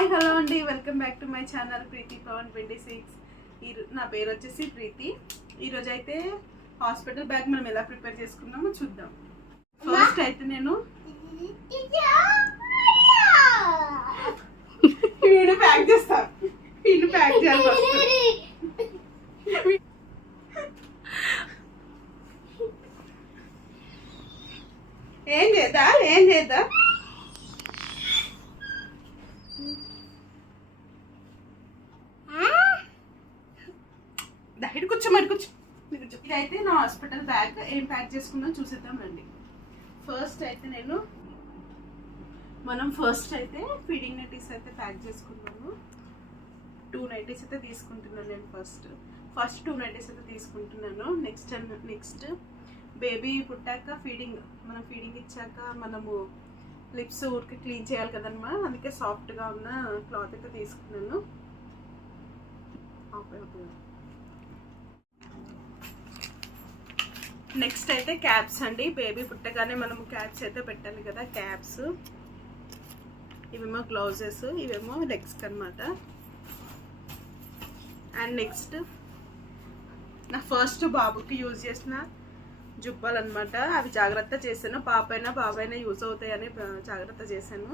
Hi hello అండి, welcome back to my channel Preethi Pawan 26. నా పేరు వచ్చేసి ప్రీతి. ఈరోజు అయితే హాస్పిటల్ బ్యాగ్ మనం ఎలా ప్రిపేర్ చేసుకున్నామో చూద్దాం. ఫస్ట్ అయితే నేను వీడిని ప్యాక్ చేస్తాను. వీడిని ప్యాక్ చేయాలి ఫస్ట్. ఏం చేద్దా కూర్చో. ఇదైతే నా హాస్పిటల్ బ్యాగ్. ఏం ప్యాక్ చేసుకుందో చూసేద్దాం రండి. మనం ఫస్ట్ అయితే ఫీడింగ్ నైటీస్ అయితే ప్యాక్ చేసుకున్నాము. 2 నైటీస్ అయితే తీసుకుంటున్నాను నేను. ఫస్ట్ 2 నైటీస్ అయితే తీసుకుంటున్నాను. నెక్స్ట్ బేబీ పుట్టాక మనం ఫీడింగ్ ఇచ్చాక మనము లిప్స్ ఊరికి క్లీన్ చేయాలి కదమ్మా, అందుకే సాఫ్ట్గా ఉన్న క్లాత్ అయితే తీసుకున్నాను. నెక్స్ట్ అయితే క్యాప్స్ అండి. బేబీ పుట్టగానే మనము క్యాప్స్ అయితే పెట్టాలి కదా, క్యాప్స్. ఇవేమో గ్లౌజెస్, ఇవేమో లెగ్స్కి అనమాట. అండ్ నెక్స్ట్ నా ఫస్ట్ బాబుకి యూజ్ చేసిన జుబ్బాలు అనమాట. అవి జాగ్రత్త చేశాను. పాపైనా బాబైనా యూజ్ అవుతాయని జాగ్రత్త చేశాను.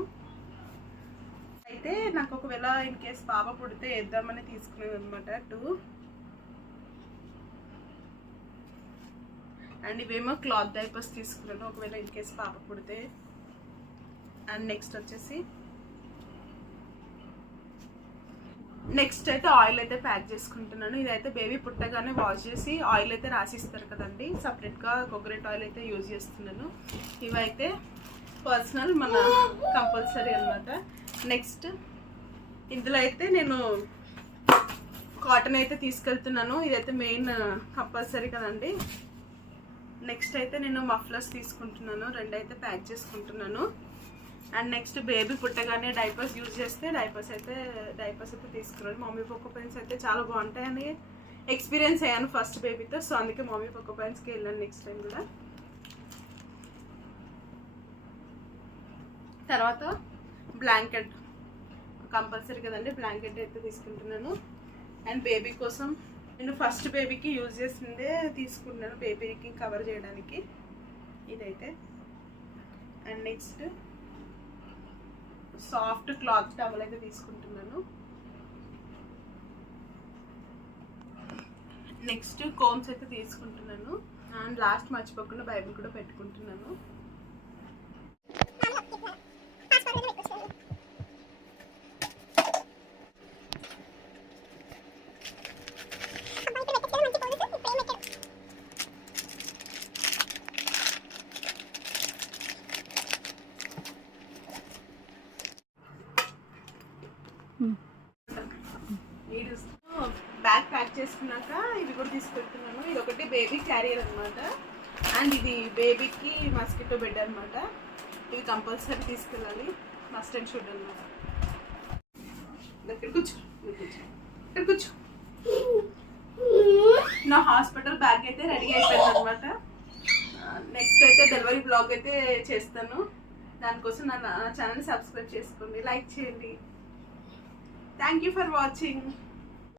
అయితే నాకు ఒకవేళ ఇన్ కేస్ పాప పుడితే వేద్దామని తీసుకున్నాను అనమాట 2. అండ్ ఇవేమో క్లాత్ డైపర్స్ తీసుకున్నాను ఒకవేళ ఇన్ కేస్ పాప పుడితే. అండ్ నెక్స్ట్ అయితే ఆయిల్ అయితే ప్యాక్ చేసుకుంటున్నాను. ఇదైతే బేబీ పుట్టగానే వాష్ చేసి ఆయిల్ అయితే రాసిస్తారు కదండి, సపరేట్గా కోకోనట్ ఆయిల్ అయితే యూజ్ చేస్తున్నాను. ఇవైతే పర్సనల్ మన కంపల్సరీ అనమాట. నెక్స్ట్ ఇందులో అయితే నేను కాటన్ అయితే తీసుకెళ్తున్నాను. ఇదైతే మెయిన్ కంపల్సరీ కదండి. నెక్స్ట్ అయితే నేను మఫ్లర్స్ తీసుకుంటున్నాను. 2 అయితే ప్యాక్ చేసుకుంటున్నాను. అండ్ నెక్స్ట్ బేబీ పుట్టగానే డైపర్స్ యూజ్ చేస్తే డైపర్స్ అయితే తీసుకున్నాను. మమ్మీ పొక్కో పెన్స్ అయితే చాలా బాగుంటాయని ఎక్స్పీరియన్స్ అయ్యాను ఫస్ట్ బేబీతో. సో అందుకే మమ్మీ పొక్కో పెన్స్కి వెళ్ళాను నెక్స్ట్ టైం కూడా. తర్వాత బ్లాంకెట్ కంపల్సరీ కదండి, బ్లాంకెట్ అయితే తీసుకుంటున్నాను. అండ్ బేబీ కోసం నేను ఫస్ట్ బేబీకి యూజ్ చేసిందే తీసుకున్నాను, బేబీకి కవర్ చేయడానికి ఇదైతే. And next soft cloth towel అయితే తీసుకుంటున్నాను. నెక్స్ట్ కోమ్స్ అయితే తీసుకుంటున్నాను. అండ్ లాస్ట్ మర్చిపోకుండా బైబిల్ కూడా పెట్టుకుంటున్నాను. బ్యాగ్ ప్యాక్ చేసుకున్నాక ఇవి కూడా తీసుకెళ్తున్నాను. ఇది ఒకటి బేబీ క్యారియర్ అనమాట. అండ్ ఇది బేబీకి మస్కిటో బెడ్ అనమాట. ఇవి కంపల్సరీ తీసుకెళ్ళాలి, మస్ట్ అండ్ షుడ్ అనమాట. ఇక్కడ కూర్చో. నా హాస్పిటల్ బ్యాగ్ అయితే రెడీ అయిపోయింది అనమాట. నెక్స్ట్ అయితే డెలివరీ బ్లాగ్ అయితే చేస్తాను. దానికోసం నా ఛానల్ని సబ్స్క్రైబ్ చేసుకోండి, లైక్ చేయండి. Thank you for watching.